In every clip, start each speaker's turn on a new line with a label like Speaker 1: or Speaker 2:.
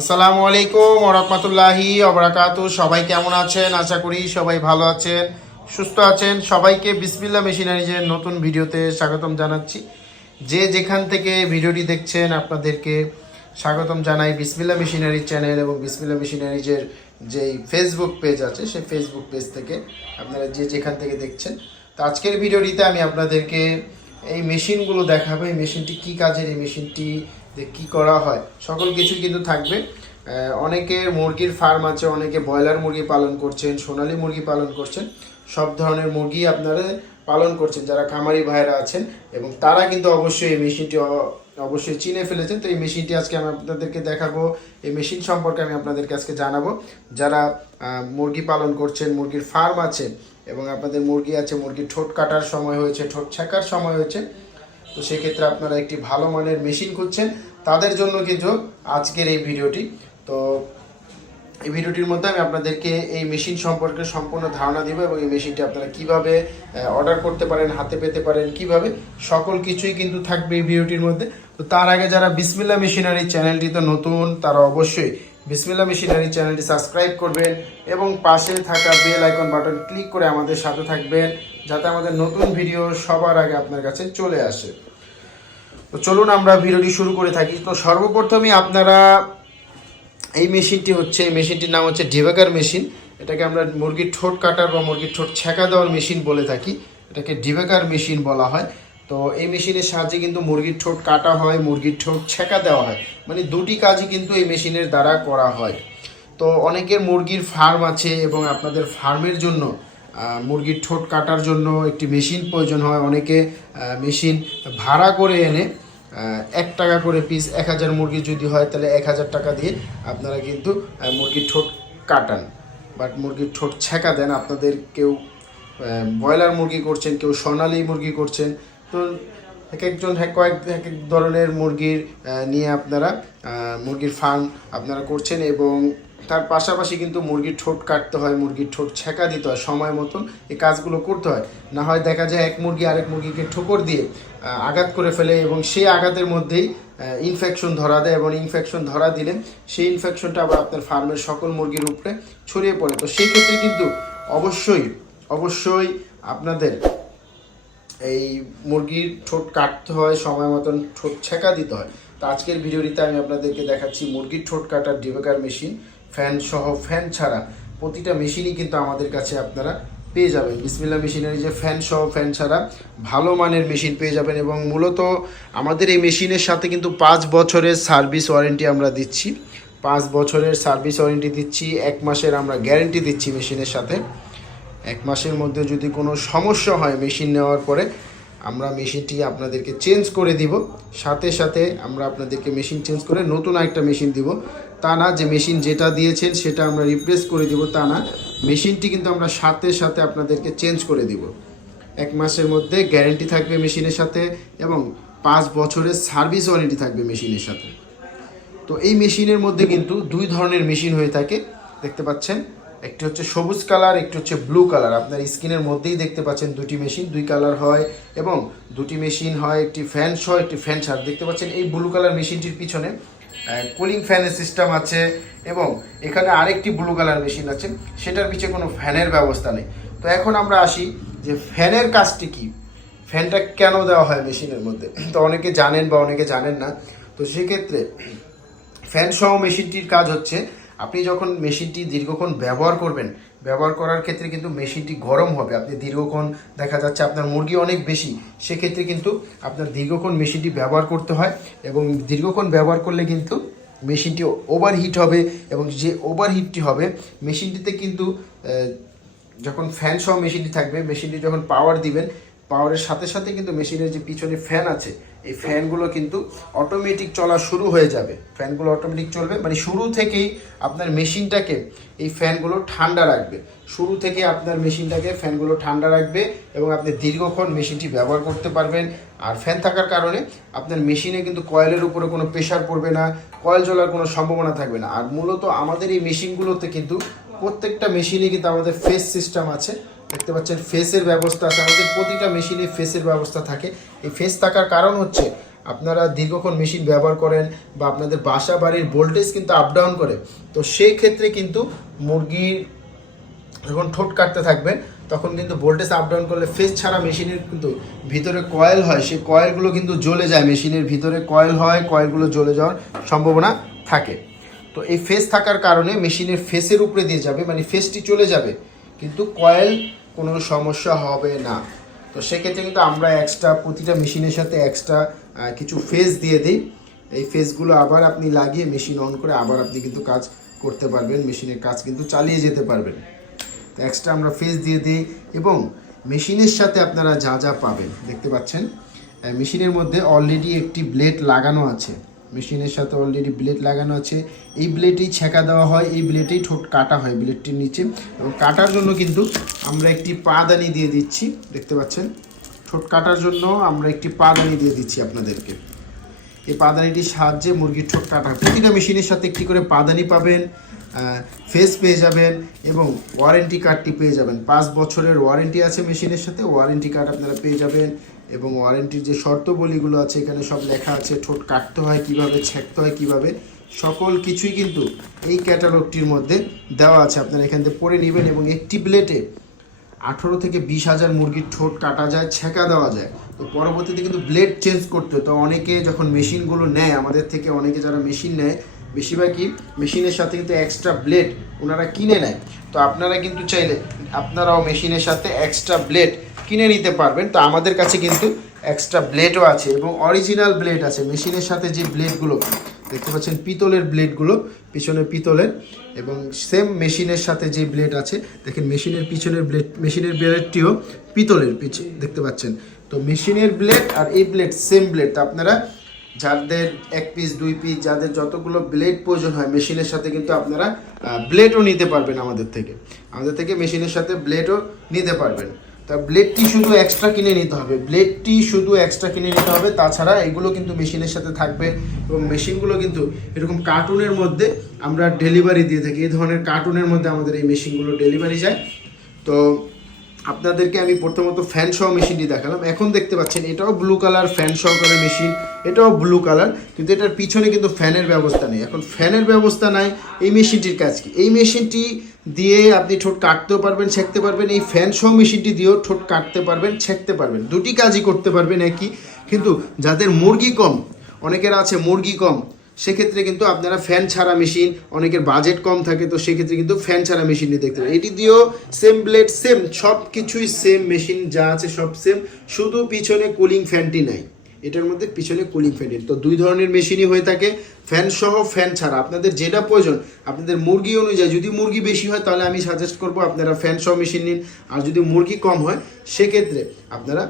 Speaker 1: আসসালামু আলাইকুম ওরহমতুল্লাহি অবরাকাত সবাই কেমন আছেন? আশা করি সবাই ভালো আছেন, সুস্থ আছেন। সবাইকে বিসমিল্লা মেশিনারিজের নতুন ভিডিওতে স্বাগতম জানাচ্ছি। যে যেখান থেকে ভিডিওটি দেখছেন আপনাদেরকে স্বাগতম জানাই বিসমিল্লা মেশিনারি চ্যানেল এবং বিসমিল্লা মেশিনারিজের যেই ফেসবুক পেজ আছে, সেই ফেসবুক পেজ থেকে আপনারা যে যেখান থেকে দেখছেন। তো আজকের ভিডিওটিতে আমি আপনাদেরকে এই মেশিনগুলো দেখাবো। এই মেশিনটি কী কাজের? এই মেশিনটি যে কী করা হয়, সকল কিছুই কিন্তু থাকবে। অনেকের মুরগির ফার্ম আছে, অনেকে ব্রয়লার মুরগি পালন করছেন, সোনালি মুরগি পালন করছেন। সব ধরনের মুরগি আপনারা পালন করছেন, যারা খামারি ভাইরা আছেন এবং তারা কিন্তু অবশ্যই এই মেশিনটি অবশ্যই চিনে ফেলেছেন। তো এই মেশিনটি আজকে আমি আপনাদেরকে দেখাবো। এই মেশিন সম্পর্কে আমি আপনাদেরকে আজকে জানাব। যারা মুরগি পালন করছেন, মুরগির ফার্ম আছে এবং আপনাদের মুরগি আছে, মুরগির ঠোঁট কাটার সময় হয়েছে, ঠোঁট ছাকার সময় হয়েছে তো সেক্ষেত্রে আপনারা একটি ভালো মানের মেশিন খুঁজছেন, তাদের জন্য কিন্তু আজকের এই ভিডিওটি। তো এই ভিডিওটির মধ্যে আমি আপনাদেরকে এই মেশিন সম্পর্কে সম্পূর্ণ ধারণা দিব এবং এই মেশিনটি আপনারা কীভাবে অর্ডার করতে পারেন, হাতে পেতে পারেন, কীভাবে, সকল কিছুই কিন্তু থাকবে এই ভিডিওটির মধ্যে। তো তার আগে যারা বিসমিল্লা মেশিনারি চ্যানেলটি তো নতুন, তারা অবশ্যই বিসমিল্লা মেশিনারি চ্যানেলটি সাবস্ক্রাইব করবেন এবং পাশে থাকা বেল আইকন বাটন ক্লিক করে আমাদের সাথে থাকবেন যাতে আমাদের নতুন ভিডিও সবার আগে আপনার কাছে চলে আসে। তো চলুন আমরা ভিডিওটি শুরু করে থাকি। তো সর্বপ্রথমে আপনারা এই মেশিনটি হচ্ছে, এই মেশিনটির নাম হচ্ছে ডিবেকার মেশিন। এটাকে আমরা মুরগির ঠোঁট কাটার বা মুরগির ঠোঁট ছেঁকা দেওয়ার মেশিন বলে থাকি। এটাকে ডিবেকার মেশিন বলা হয়। তো এই মেশিনের সাহায্যে কিন্তু মুরগির ঠোঁট কাটা হয়, মুরগির ঠোঁট ছেঁকা দেওয়া হয়। মানে দুটি কাজই কিন্তু এই মেশিনের দ্বারা করা হয়। তো অনেকের মুরগির ফার্ম আছে এবং আপনাদের ফার্মের জন্য মুরগির ঠোঁট কাটার জন্য একটি মেশিন প্রয়োজন হয়। অনেকে মেশিন ভাড়া করে এনে এক টাকা করে পিস এক হাজার মুরগি যদি হয়, তাহলে এক হাজার টাকা দিয়ে আপনারা কিন্তু মুরগির ঠোঁট কাটান। বাট মুরগির ঠোঁট ছেঁকা দেন। আপনাদের কেউ ব্রয়লার মুরগি করছেন, কেউ সোনালি মুরগি করছেন তো এক একজন, এক কয়েক, এক এক ধরনের মুরগির নিয়ে আপনারা মুরগির ফার্ম আপনারা করছেন এবং তার পাশাপাশি কিন্তু মুরগির ঠোঁট কাটতে হয়, মুরগির ঠোঁট ছেঁকা দিতে হয় সময় মতন এই কাজগুলো করতে হয়। না হয় দেখা যায় এক মুরগি আরেক মুরগিকে ঠোকর দিয়ে আঘাত করে ফেলে এবং সেই আঘাতের মধ্যেই ইনফেকশন ধরা দেয় এবং ইনফেকশন ধরা দিলে সেই ইনফেকশনটা আবার আপনার ফার্মের সকল মুরগির উপরে ছড়িয়ে পড়ে। তো সেই ক্ষেত্রে কিন্তু অবশ্যই অবশ্যই আপনাদের এই মুরগির ঠোঁট কাটতে হয়, সময় মতন ঠোঁট ছেঁকা দিতে হয়। তো আজকের ভিডিওটিতে আমি আপনাদেরকে দেখাচ্ছি মুরগির ঠোঁট কাটার ডিবেকার মেশিন, ফ্যান সহ, ফ্যান ছাড়া প্রতিটা মেশিনই কিন্তু আমাদের কাছে আপনারা পেয়ে যাবেন। বিসমিল্লা মেশিনের যে ফ্যান সহ, ফ্যান ছাড়া ভালো মানের মেশিন পেয়ে যাবেন এবং মূলত আমাদের এই মেশিনের সাথে কিন্তু পাঁচ বছরের সার্ভিস ওয়ারেন্টি আমরা দিচ্ছি। পাঁচ বছরের সার্ভিস ওয়ারেন্টি দিচ্ছি, এক মাসের আমরা গ্যারেন্টি দিচ্ছি মেশিনের সাথে। এক মাসের মধ্যে যদি কোনো সমস্যা হয় মেশিন নেওয়ার পরে, আমরা মেশিনটি আপনাদেরকে চেঞ্জ করে দিব। সাথে সাথে আমরা আপনাদেরকে মেশিন চেঞ্জ করে নতুন একটা মেশিন দিব। তা না যে মেশিন যেটা দিয়েছেন সেটা আমরা রিপ্লেস করে দিব, তা না। মেশিনটি কিন্তু আমরা সাথে সাথে আপনাদেরকে চেঞ্জ করে দিব। এক মাসের মধ্যে গ্যারেন্টি থাকবে মেশিনের সাথে এবং পাঁচ বছরের সার্ভিস ওয়ারেন্টি থাকবে মেশিনের সাথে। তো এই মেশিনের মধ্যে কিন্তু দুই ধরনের মেশিন হয়ে থাকে। দেখতে পাচ্ছেন? একটি হচ্ছে সবুজ কালার, একটি হচ্ছে ব্লু কালার। আপনার স্ক্রিনের মধ্যেই দেখতে পাচ্ছেন দুটি মেশিন, দুই কালার হয় এবং দুটি মেশিন হয়, একটি ফ্যান সহ একটি ফ্যান ছাড়। দেখতে পাচ্ছেন এই ব্লু কালার মেশিনটির পিছনে কুলিং ফ্যানের সিস্টেম আছে এবং এখানে আরেকটি ব্লু কালার মেশিন আছে। সেটার পিছে কোনো ফ্যানের ব্যবস্থা নেই। তো এখন আমরা আসি যে ফ্যানের কাজটি কী? ফ্যানটা কেন দেওয়া হয় মেশিনের মধ্যে? তো অনেকে জানেন বা অনেকে জানেন না। তো সেক্ষেত্রে ফ্যান সহ মেশিনটির কাজ হচ্ছে আপনি যখন মেশিনটি দীর্ঘক্ষণ ব্যবহার করবেন, ব্যবহার করার ক্ষেত্রে কিন্তু মেশিনটি গরম হবে। আপনি দীর্ঘক্ষণ, দেখা যাচ্ছে আপনার মুরগি অনেক বেশি, সেক্ষেত্রে কিন্তু আপনার দীর্ঘক্ষণ মেশিনটি ব্যবহার করতে হয় এবং দীর্ঘক্ষণ ব্যবহার করলে কিন্তু মেশিনটি ওভারহিট হবে এবং যে ওভারহিটটি হবে, মেশিনটিতে কিন্তু যখন ফ্যান সহ মেশিনটি থাকবে, মেশিনটি যখন পাওয়ার দিবেন পাওয়ারের সাথে সাথে কিন্তু মেশিনের যে পিছনে ফ্যান আছে এই ফ্যানগুলো কিন্তু অটোমেটিক চলা শুরু হয়ে যাবে। ফ্যানগুলো অটোমেটিক চলবে। মানে শুরু থেকেই আপনার মেশিনটাকে এই ফ্যানগুলো ঠান্ডা রাখবে। শুরু থেকে আপনার মেশিনটাকে ফ্যানগুলো ঠান্ডা রাখবে এবং আপনি দীর্ঘক্ষণ মেশিনটি ব্যবহার করতে পারবেন। আর ফ্যান থাকার কারণে আপনার মেশিনে কিন্তু কয়েলের উপরে কোনো প্রেশার পড়বে না, কয়েল জ্বলার কোনো সম্ভাবনা থাকবে না। আর মূলত আমাদের এই মেশিনগুলোতে কিন্তু প্রত্যেকটা মেশিনে কিন্তু আমাদের ফেস সিস্টেম আছে। দেখতে পাচ্ছেন ফেসের ব্যবস্থা আছে। আমাদের প্রতিটা মেশিনে ফেসের ব্যবস্থা থাকে। এই ফেস থাকার কারণ হচ্ছে, আপনারা দীর্ঘক্ষণ মেশিন ব্যবহার করেন বা আপনাদের বাসা বাড়ির ভোল্টেজ কিন্তু আপ ডাউন করে। তো সেই ক্ষেত্রে কিন্তু মুরগির যখন ঠোঁট কাটতে থাকবেন তখন কিন্তু ভোল্টেজ আপ ডাউন করলে ফেস ছাড়া মেশিনের কিন্তু ভিতরে কয়েল হয়। সেই কয়েলগুলো কিন্তু জ্বলে যায় মেশিনের ভিতরে। কয়েল হয় কয়েলগুলো জ্বলে যাওয়ার সম্ভাবনা থাকে। তো এই ফেস থাকার কারণে মেশিনের ফেসের উপরে দিয়ে যাবে মানে ফেসটি চলে যাবে। কিন্তু কয়েল কোনো সমস্যা হবে না। তো সেক্ষেত্রে কিন্তু আমরা এক্সট্রা প্রতিটা মেশিনের সাথে এক্সট্রা কিছু ফেস দিয়ে দিই। এই ফেসগুলো আবার আপনি লাগিয়ে মেশিন অন করে আবার আপনি কিন্তু কাজ করতে পারবেন মেশিনের কাজ কিন্তু চালিয়ে যেতে পারবেন। তো এক্সট্রা আমরা ফেস দিয়ে দিই এবং মেশিনের সাথে আপনারা যা যা পাবেন, দেখতে পাচ্ছেন? মেশিনের মধ্যে অলরেডি একটি ব্লেড লাগানো আছে। মেশিনের সাথে অলরেডি ব্লেড লাগানো আছে। এই ব্লেডেই ছেঁকা দেওয়া হয়, এই ব্লেডেই ঠোঁট কাটা হয় ব্লেডটির নিচে। এবং কাটার জন্য কিন্তু আমরা একটি পাদানি দিয়ে দিচ্ছি, দেখতে পাচ্ছেন? ঠোঁট কাটার জন্য আমরা একটি পাদানি দিয়ে দিচ্ছি আপনাদেরকে। এই পাদানিটির সাহায্যে মুরগির ঠোঁট কাটা। প্রতিটা মেশিনের সাথে একটি করে পাদানি পাবেন ফেস পেয়ে যাবেন এবং ওয়ারেন্টি কার্ডটি পেয়ে যাবেন। পাঁচ বছরের ওয়ারেন্টি আছে মেশিনের সাথে ওয়ারেন্টি কার্ড আপনারা পেয়ে যাবেন। এবং ওয়ারেন্টির যে শর্তবলীগুলো আছে, এখানে সব লেখা আছে, ঠোঁট কাটতে হয় কীভাবে, ছেঁকতে হয় কীভাবে, সকল কিছুই কিন্তু এই ক্যাটালগটির মধ্যে দেওয়া আছে। আপনারা এখান থেকে পড়ে নেবেন এবং একটি প্লেটে আঠেরো থেকে বিশ হাজার মুরগির ঠোঁট কাটা যায়, ছেঁকা দেওয়া যায়। তো পরবর্তীতে কিন্তু ব্লেড চেঞ্জ করতে তো অনেকে যখন মেশিনগুলো নেয়, আমাদের থেকে অনেকে যারা মেশিন নেয় বেশিরভাগই মেশিনের সাথে কিন্তু এক্সট্রা ব্লেড ওনারা কিনে নেয়। তো আপনারা কিন্তু চাইলে, আপনারাও মেশিনের সাথে এক্সট্রা ব্লেড কিনে নিতে পারবেন। তো আমাদের কাছে কিন্তু এক্সট্রা ব্লেডও আছে এবং অরিজিনাল ব্লেড আছে। মেশিনের সাথে যে ব্লেডগুলো দেখতে পাচ্ছেন পিতলের ব্লেডগুলো পিছনে পিতলের এবং সেম মেশিনের সাথে যে ব্লেড আছে, দেখেন মেশিনের পিছনের ব্লেড মেশিনের ব্লেডটিও পিতলের পিছ- দেখতে পাচ্ছেন। তো মেশিনের ব্লেড আর এই ব্লেড সেম ব্লেড তো আপনারা যাদের এক পিস দুই পিস যাদের যতগুলো ব্লেড প্রয়োজন হয় মেশিনের সাথে কিন্তু আপনারা ব্লেডও নিতে পারবেন আমাদের থেকে। আমাদের থেকে মেশিনের সাথে ব্লেডও নিতে পারবেন। তা ব্লেডটি শুধু এক্সট্রা কিনে নিতে হবে। ব্লেডটি শুধু এক্সট্রা কিনে নিতে হবে। তাছাড়া এগুলো কিন্তু মেশিনের সাথে থাকবে এবং মেশিনগুলো কিন্তু এরকম কার্টুনের মধ্যে আমরা ডেলিভারি দিয়ে থাকি। এই ধরনের কার্টুনের মধ্যে আমাদের এই মেশিনগুলো ডেলিভারি যায়। তো আপনাদেরকে আমি প্রথমত ফ্যান সহ মেশিনটি দেখালাম। এখন দেখতে পাচ্ছেন, এটাও ব্লু কালার ফ্যান সহকারে মেশিন এটাও ব্লু কালার কিন্তু এটার পিছনে কিন্তু ফ্যানের ব্যবস্থা নেই। এখন ফ্যানের ব্যবস্থা নাই, এই মেশিনটির কাজ কি? এই মেশিনটি দিয়ে আপনি ঠোঁট কাটতেও পারবেন, ছেঁকতে পারবেন, এই ফ্যান সহ মেশিনটি দিয়েও ঠোঁট কাটতে পারবেন, ছেঁকতে পারবেন। দুটি কাজই করতে পারবেন একই, কিন্তু যাদের মুরগি কম, অনেকের আছে মুরগি কম সেক্ষেত্রে কিন্তু আপনারা ফ্যান ছাড়া মেশিন অনেকের বাজেট কম থাকে, তো সেক্ষেত্রে কিন্তু ফ্যান ছাড়া মেশিন নিয়ে দেখতে পারেন। এটি দিয়েও সেম ব্লেড সেম সব কিছুই সেম মেশিন যা আছে সব সেম শুধু পিছনে কুলিং ফ্যানটি নাই। এটার মধ্যে পিছনে কুলিং ফ্যান তো দুই ধরনের মেশিনই হয়ে থাকে ফ্যান সহ ফ্যান ছাড়া। আপনাদের যেটা প্রয়োজন, আপনাদের মুরগি অনুযায়ী, যদি মুরগি বেশি হয়, তাহলে আমি সাজেস্ট করব আপনারা ফ্যান সহ মেশিন নিন। আর যদি মুরগি কম হয়, সেক্ষেত্রে আপনারা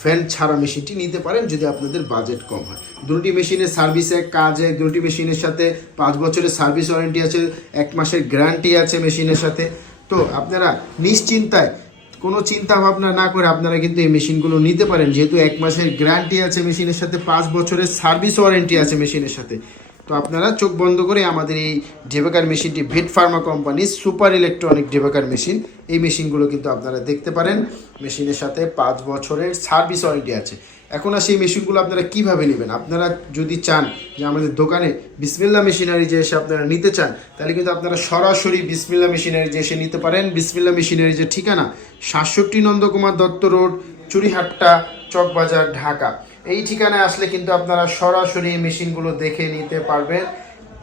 Speaker 1: ফ্যান ছাড়া মেশিনটি নিতে পারেন যদি আপনাদের বাজেট কম হয়। দুটি মেশিনের সার্ভিসে কাজে, দুটি মেশিনের সাথে পাঁচ বছরের সার্ভিস ওয়ারেন্টি আছে, এক মাসের গ্যারান্টি আছে মেশিনের সাথে। তো আপনারা নিশ্চিন্তায়, কোনো চিন্তা ভাবনা না করে আপনারা কিন্তু এই মেশিনগুলো নিতে পারেন, যেহেতু এক মাসের গ্যারান্টি আছে মেশিনের সাথে, পাঁচ বছরের সার্ভিস ওয়ারেন্টি আছে মেশিনের সাথে। তো আপনারা চোখ বন্ধ করে আমাদের এই ডেবেকার মেশিনটি vet pharma company super electronic debeaker machine এই মেশিনগুলো কিন্তু আপনারা দেখতে পারেন। মেশিনের সাথে পাঁচ বছরের সার্ভিস ওয়ারেন্টি আছে। এখন আর সেই মেশিনগুলো আপনারা কীভাবে নেবেন? আপনারা যদি চান যে আমাদের দোকানে বিসমিল্লা মেশিনারি যে এসে আপনারা নিতে চান, তাহলে কিন্তু আপনারা সরাসরি বিসমিল্লা মেশিনারি যে এসে নিতে পারেন। বিসমিল্লা মেশিনারি যে ঠিকানা, সাতষট্টি নন্দকুমার দত্ত রোড, চুরিহাট্টা, চকবাজার, ঢাকা। এই ঠিকানায় আসলে কিন্তু আপনারা সরাসরি মেশিনগুলো দেখে নিতে পারবেন।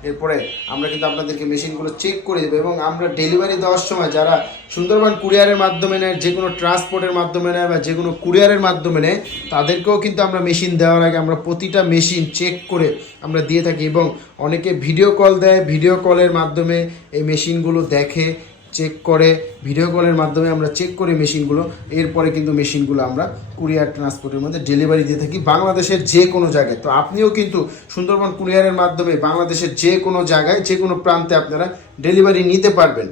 Speaker 1: এরপরে আমরা কিন্তু আপনাদেরকে মেশিনগুলো চেক করে দেবো এবং আমরা ডেলিভারি দেওয়ার সময় যারা সুন্দরবন কুরিয়ারের মাধ্যমে নেয়, যে কোনো ট্রান্সপোর্টের মাধ্যমে নেয় বা যে কোনো কুরিয়ারের মাধ্যমে নেয়, তাদেরকেও কিন্তু আমরা মেশিন দেওয়ার আগে আমরা প্রতিটা মেশিন চেক করে আমরা দিয়ে থাকি এবং অনেকে ভিডিও কল দেয় ভিডিও কলের মাধ্যমে এই মেশিনগুলো দেখে চেক করে ভিডিও কলের মাধ্যমে আমরা চেক করে মেশিনগুলো এরপরে কিন্তু মেশিনগুলো আমরা কুরিয়ার ট্রান্সপোর্টের মধ্যে ডেলিভারি দিয়ে থাকি বাংলাদেশের যে কোনো জায়গায়। তো আপনিও কিন্তু সুন্দরবন কুরিয়ারের মাধ্যমে বাংলাদেশের যে কোনো জায়গায়, যে কোনো প্রান্তে আপনারা ডেলিভারি নিতে পারবেন।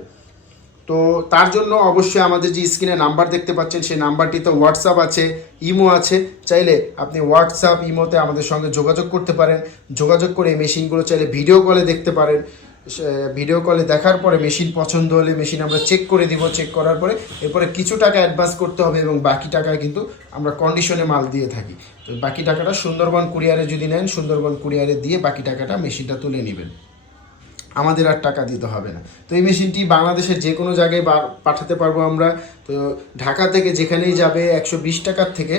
Speaker 1: তো তার জন্য অবশ্যই আমাদের যে স্ক্রিনে নাম্বার দেখতে পাচ্ছেন, সেই নাম্বারটিতে হোয়াটসঅ্যাপ আছে ইমো আছে। চাইলে আপনি হোয়াটসঅ্যাপ ইমোতে আমাদের সঙ্গে যোগাযোগ করতে পারেন। যোগাযোগ করে এই মেশিনগুলো চাইলে ভিডিও কলে দেখতে পারেন। ভিডিও কলে দেখার পরে মেশিন পছন্দ হলে মেশিন আমরা চেক করে দিব চেক করার পরে এরপরে কিছু টাকা অ্যাডভান্স করতে হবে এবং বাকি টাকা কিন্তু আমরা কন্ডিশনে মাল দিয়ে থাকি। তো বাকি টাকাটা সুন্দরবন কুরিয়ারে যদি নেন, সুন্দরবন কুরিয়ারে দিয়ে বাকি টাকাটা মেশিনটা তুলে নেবেন। আমাদের আর টাকা দিতে হবে না। তো এই মেশিনটি বাংলাদেশের যে কোনো জায়গায় পাঠাতে পারব আমরা। তো ঢাকা থেকে যেখানেই যাবে একশো বিশ টাকার থেকে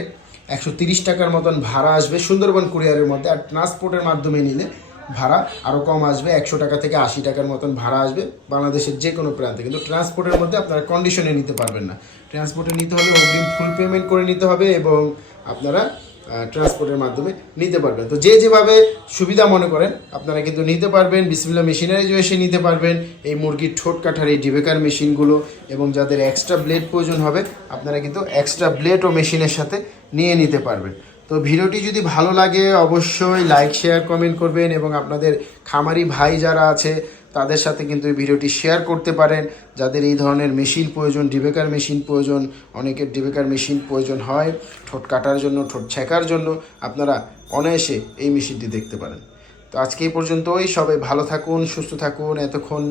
Speaker 1: একশো তিরিশ টাকার মতন ভাড়া আসবে সুন্দরবন কুরিয়ারের মধ্যে। আর ট্রান্সপোর্টের মাধ্যমে নিলে ভাড়া আরও কম আসবে, একশো টাকা থেকে আশি টাকার মতন ভাড়া আসবে বাংলাদেশের যে কোনো প্রান্তে। কিন্তু ট্রান্সপোর্টের মধ্যে আপনারা কন্ডিশনে নিতে পারবেন না। ট্রান্সপোর্টে নিতে হলে অগ্রিম ফুল পেমেন্ট করে নিতে হবে এবং আপনারা ট্রান্সপোর্টের মাধ্যমে নিতে পারবেন। তো যে যেভাবে সুবিধা মনে করেন, আপনারা কিন্তু নিতে পারবেন বিসমিল্লা মেশিনারি এসে নিতে পারবেন। এই মুরগির ঠোঁট কাটার এই ডিবেকার মেশিনগুলো এবং যাদের এক্সট্রা ব্লেড প্রয়োজন হবে, আপনারা কিন্তু এক্সট্রা ব্লেড ও মেশিনের সাথে নিয়ে নিতে পারবেন। তো ভিডিওটি যদি ভালো লাগে, অবশ্যই লাইক শেয়ার কমেন্ট করবেন এবং আপনাদের খামারি ভাই যারা আছে, তাদের সাথে কিন্তু এই ভিডিওটি শেয়ার করতে পারেন। যাদের এই ধরনের মেশিন প্রয়োজন, ডিবেকার মেশিন প্রয়োজন, অনেকের ডিবেকার মেশিন প্রয়োজন হয়, ঠোঁট কাটার জন্য, ঠোঁট ছেঁকার জন্য, আপনারা অনায়াসে এই মেশিনটি দেখতে পারেন। তো আজকে এই পর্যন্তই। সবাই ভালো থাকুন, সুস্থ থাকুন। এতক্ষণ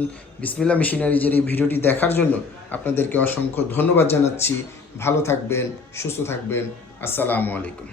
Speaker 1: বিসমিল্লা মেশিনারিজের এই ভিডিওটি দেখার জন্য আপনাদেরকে অসংখ্য ধন্যবাদ জানাচ্ছি। ভালো থাকবেন, সুস্থ থাকবেন। আসসালামু আলাইকুম।